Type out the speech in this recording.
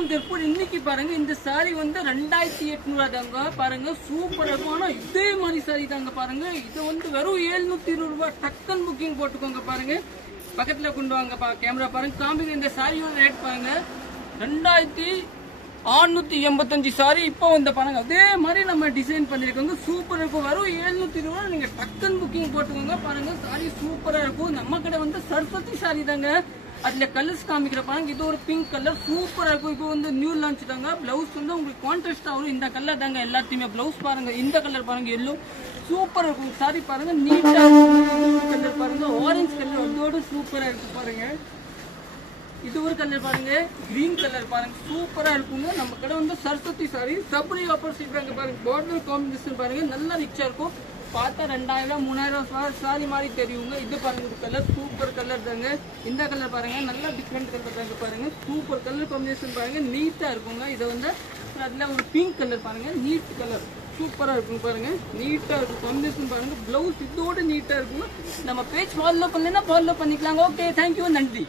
Welcome Tiruppur. இன்னைக்கு பாருங்க இந்த சாரி வந்து 2800 தாங்க. பாருங்க சூப்பரா இருக்கும். ஆனா இதே மாதிரி சாரி தாங்க. பாருங்க இது வந்து வெறும் 720 ரூபாய். டக்கன் புக்கிங் போட்டுக்கோங்க. பாருங்க பக்கத்துல கொண்டு வாங்க கேமரா பாருங்க காமிங்க. இந்த சாரியோட ரேட் பாருங்க 2685 சாரி இப்போ வந்து பாருங்க. அதே மாதிரி நம்ம டிசைன் பண்ணிருக்கோங்க. சூப்பரா இருக்கும். வெறும் 720 ரூபாய். நீங்க டக்கன் புக்கிங் போட்டுக்கோங்க. பாருங்க சாரி சூப்பரா இருக்கும். நம்ம கடை வந்து சரஸ்வதி சாரி தாங்க. அதுல கலர்ஸ் காமிக்கிற பாருங்க. இது ஒரு பிங்க் கலர் சூப்பரா இருக்கும். இப்போ வந்து நியூ லான்ச் தாங்க. பிளவுஸ் வந்து உங்களுக்கு கான்ட்ராஸ்ட் ஆகும். இந்த கலர் தாங்க எல்லாத்தையுமே. பிளவுஸ் பாருங்க இந்த கலர் பாருங்க எல்லோ சூப்பரா இருக்கும். சாரி பாருங்க நீட்டா இருக்கும். கலர் பாருங்க ஆரஞ்சு கலர் அதோட சூப்பரா இருக்கு. பாருங்க இது ஒரு கலர் பாருங்க கிரீன் கலர் பாருங்க சூப்பரா இருக்குங்க. நம்ம கடை வந்து சரஸ்வதி சாரி சப்ரி ஆப்போசிட் தாங்க. பாருங்க பார்டர் காம்பினேஷன் பாருங்க நல்லா ரிச்சா இருக்கும். பார்த்தா 2000 3000 சாரி மாதிரி தெரியுங்க. இது பாருங்க ஒரு கலர் சூப்பர் கலர் தாங்க. இந்த கலர் பாருங்க நல்லா டிஃப்ரெண்ட் கலர் தாங்க. பாருங்க சூப்பர் கலர் காம்பினேஷன் பாருங்க நீட்டா இருக்குங்க. இதை வந்து அதுல ஒரு பிங்க் கலர் பாருங்க நீட் கலர் சூப்பரா இருக்கும். பாருங்க நீட்டா இருக்கும் காம்பினேஷன் பாருங்க. பிளவுஸ் இதோட நீட்டா இருக்குங்க. நம்ம பேஜ் ஃபாலோ பண்ணலைன்னா ஃபாலோ பண்ணிக்கலாங்க. ஓகே தேங்க்யூ நன்றி.